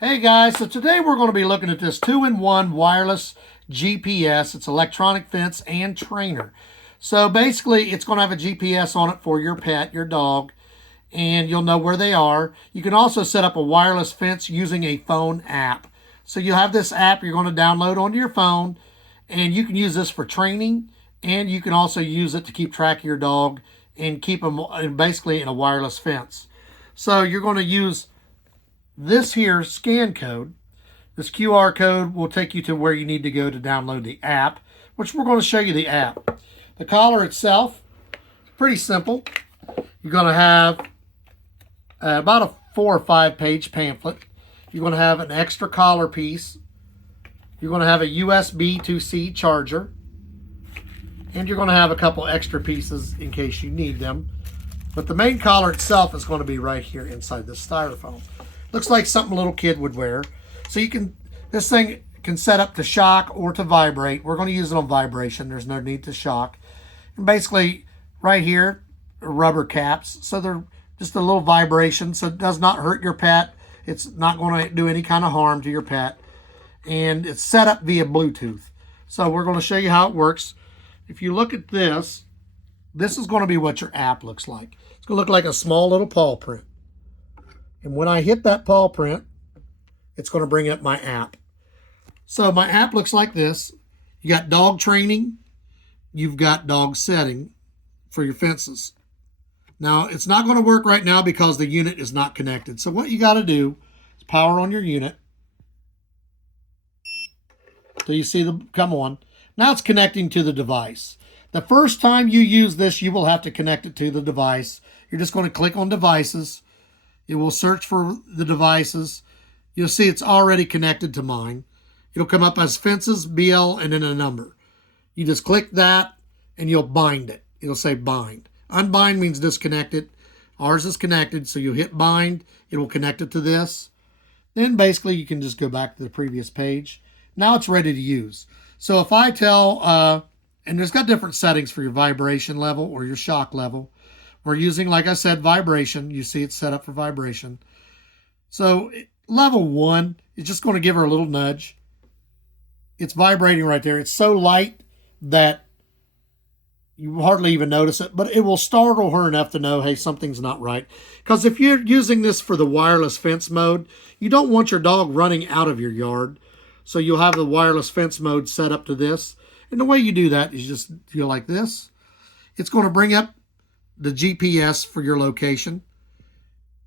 Hey guys, so today we're going to be looking at this 2-in-1 wireless GPS. It's electronic fence and trainer. So basically it's going to have a GPS on it for your pet, your dog, and you'll know where they are. You can also set up a wireless fence using a phone app. So you'll have this app you're going to download onto your phone, and you can use this for training, and you can also use it to keep track of your dog and keep them basically in a wireless fence. So you're going to use this here scan code. This QR code will take you to where you need to go to download the app, which we're going to show you the app. The collar itself is pretty simple. You're going to have about a 4 or 5 page pamphlet. You're going to have an extra collar piece. You're going to have a USB to C charger. And you're going to have a couple extra pieces in case you need them. But the main collar itself is going to be right here inside this styrofoam. Looks like something a little kid would wear. So you can, this thing can set up to shock or to vibrate. We're going to use it on vibration. There's no need to shock. And basically right here are rubber caps. So they're just a little vibration. So it does not hurt your pet. It's not going to do any kind of harm to your pet. And it's set up via Bluetooth. So we're going to show you how it works. If you look at this, this is going to be what your app looks like. It's going to look like a small little paw print. And when I hit that paw print, it's going to bring up my app. So my app looks like this. You got dog training. You've got dog setting for your fences. Now, it's not going to work right now because the unit is not connected. So what you got to do is power on your unit. So you see them come on. Now it's connecting to the device. The first time you use this, you will have to connect it to the device. You're just going to click on devices. It will search for the devices. You'll see it's already connected to mine. It'll come up as fences, BL, and then a number. You just click that and you'll bind it. It'll say bind. Unbind means disconnected. Ours is connected, so you'll hit bind. It will connect it to this. Then basically you can just go back to the previous page. Now it's ready to use. So if I tell, and there's got different settings for your vibration level or your shock level. We're using, like I said, vibration. You see it's set up for vibration. So level 1 is just going to give her a little nudge. It's vibrating right there. It's so light that you hardly even notice it, but it will startle her enough to know, hey, something's not right. Because if you're using this for the wireless fence mode, you don't want your dog running out of your yard. So you'll have the wireless fence mode set up to this. And the way you do that is just feel like this. It's going to bring up the GPS for your location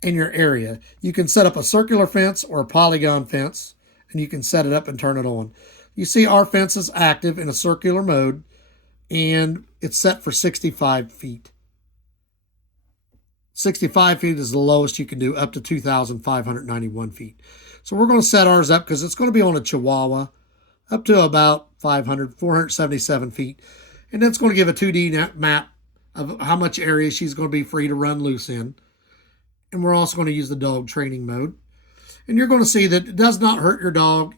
and your area. You can set up a circular fence or a polygon fence, and you can set it up and turn it on. You see our fence is active in a circular mode, and it's set for 65 feet. 65 feet is the lowest you can do, up to 2,591 feet. So we're going to set ours up because it's going to be on a Chihuahua up to about 477 feet. And that's going to give a 2D map of how much area she's going to be free to run loose in. And we're also going to use the dog training mode. And you're going to see that it does not hurt your dog.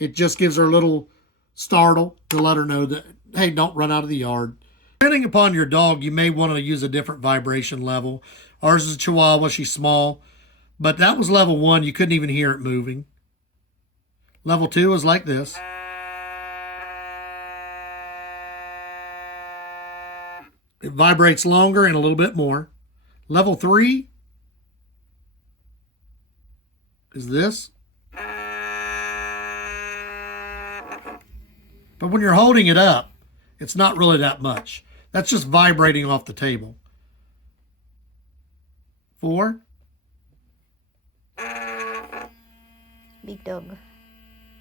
It just gives her a little startle to let her know that, hey, don't run out of the yard. Depending upon your dog, you may want to use a different vibration level. Ours is a Chihuahua. She's small. But that was level 1. You couldn't even hear it moving. Level 2 is like this. It vibrates longer and a little bit more. Level 3 is this. But when you're holding it up, it's not really that much. That's just vibrating off the table. 4. Big dog.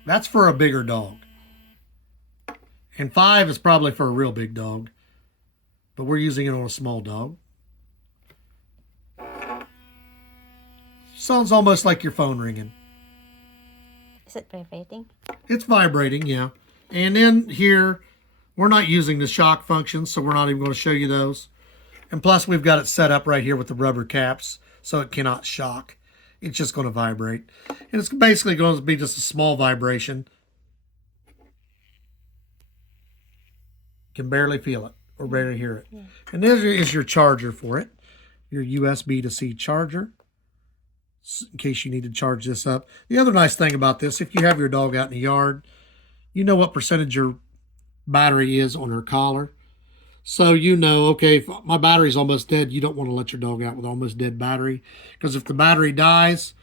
That's for a bigger dog. And 5 is probably for a real big dog. But we're using it on a small dog. Sounds almost like your phone ringing. Is it vibrating? It's vibrating, yeah. And then here, we're not using the shock function, so we're not even going to show you those. And plus, we've got it set up right here with the rubber caps, so it cannot shock. It's just going to vibrate. And it's basically going to be just a small vibration. You can barely feel it or barely hear it. Yeah. And this is your charger for it. Your USB to C charger. in case you need to charge this up. The other nice thing about this, if you have your dog out in the yard, you know what percentage your battery is on her collar. So you know, okay, if my battery's almost dead, you don't want to let your dog out with almost dead battery. Because if the battery dies,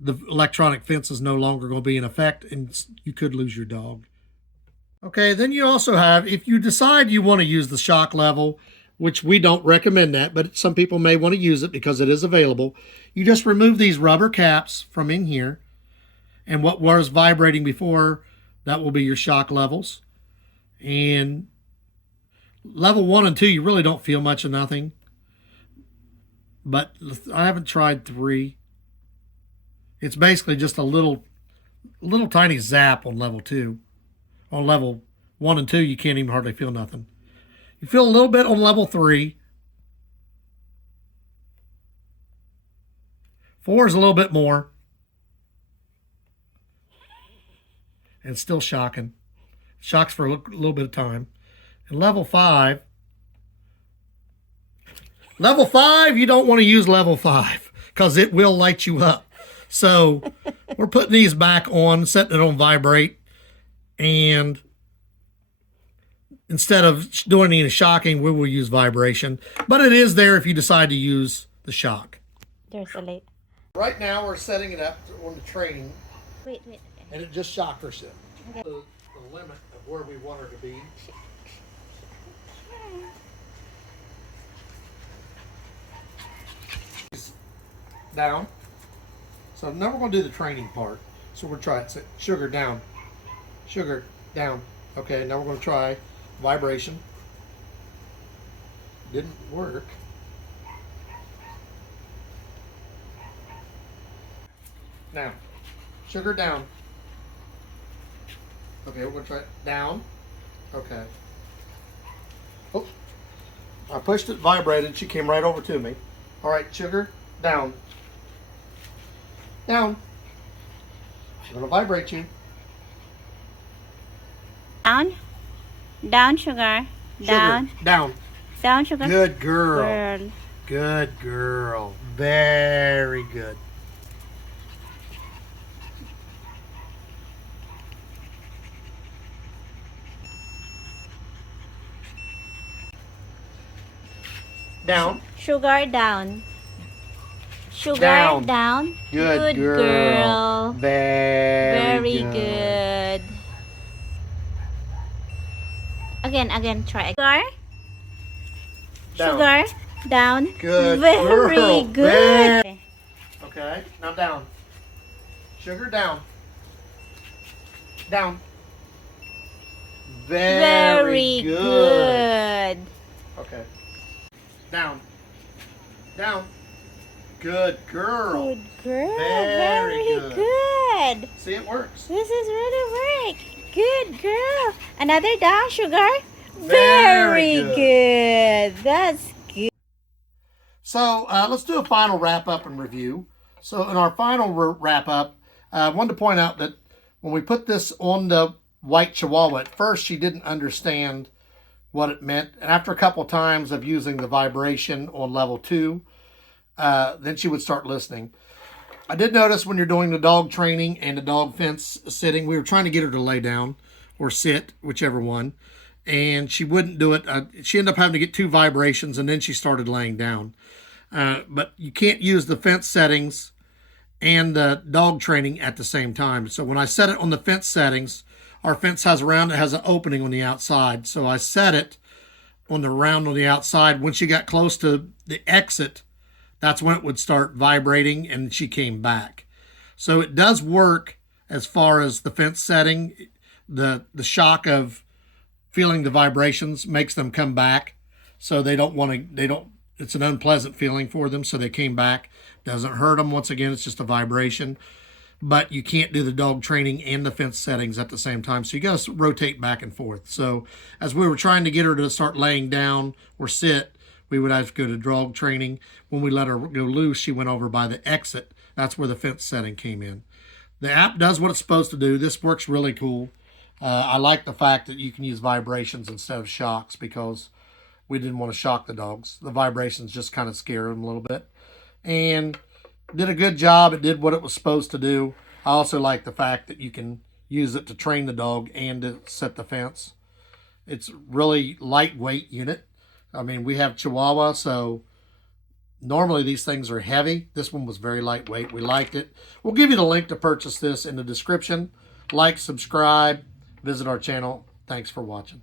the electronic fence is no longer going to be in effect and you could lose your dog. Okay, then you also have, if you decide you want to use the shock level, which we don't recommend that, but some people may want to use it because it is available, you just remove these rubber caps from in here, and what was vibrating before, that will be your shock levels. And level 1 and 2, you really don't feel much of nothing, but I haven't tried 3. It's basically just a little tiny zap on level 2. On level 1 and 2, you can't even hardly feel nothing. You feel a little bit on level 3. 4 is a little bit more. And it's still shocking. Shocks for a little bit of time. And level 5. Level 5, you don't want to use level 5 because it will light you up. So we're putting these back on, setting it on vibrate. And instead of doing any shocking, we will use vibration. But it is there if you decide to use the shock. There's a light. Right now we're setting it up on the training. Wait. And it just shocked her. Okay. The limit of where we want her to be. Down. So now we're going to do the training part. So we'll try it. Sugar down. Sugar down. Okay, now we're going to try vibration. Didn't work. Now, sugar down. Okay, we're going to try it down. Okay. Oh, I pushed it, vibrated. She came right over to me. All right, sugar down. Down. I'm going to vibrate you. Down, sugar. Down. Sugar, down. Down, sugar. Good girl. Good girl. Very good. Down. Sugar down. Sugar Down. down. Good girl. Very good. Again, try. Sugar down. Good Very girl. good. Okay, now down. Sugar down. Down. Very good. Okay. Down. Down. Good girl. Good girl. Very good. See, it works. This is really work. Good girl. Another down, sugar. Very good. That's good. So let's do a final wrap up and review. So in our final wrap up, I wanted to point out that when we put this on the white Chihuahua, at first she didn't understand what it meant. And after a couple of times of using the vibration on level 2, then she would start listening. I did notice when you're doing the dog training and the dog fence sitting, we were trying to get her to lay down or sit, whichever one, and she wouldn't do it. She ended up having to get 2 vibrations, and then she started laying down. But you can't use the fence settings and the dog training at the same time. So when I set it on the fence settings, our fence has an opening on the outside. So I set it on the round on the outside. When she got close to the exit, that's when it would start vibrating, and she came back. So it does work as far as the fence setting. The shock of feeling the vibrations makes them come back. So it's an unpleasant feeling for them. So they came back. Doesn't hurt them. Once again, it's just a vibration. But you can't do the dog training and the fence settings at the same time. So you got to rotate back and forth. So as we were trying to get her to start laying down or sit, we would have to go to dog training. When we let her go loose, she went over by the exit. That's where the fence setting came in. The app does what it's supposed to do. This works really cool. I like the fact that you can use vibrations instead of shocks because we didn't want to shock the dogs. The vibrations just kind of scare them a little bit. And did a good job. It did what it was supposed to do. I also like the fact that you can use it to train the dog and to set the fence. It's really lightweight unit. I mean, we have Chihuahua, so normally these things are heavy. This one was very lightweight. We liked it. We'll give you the link to purchase this in the description. Like, subscribe, visit our channel. Thanks for watching.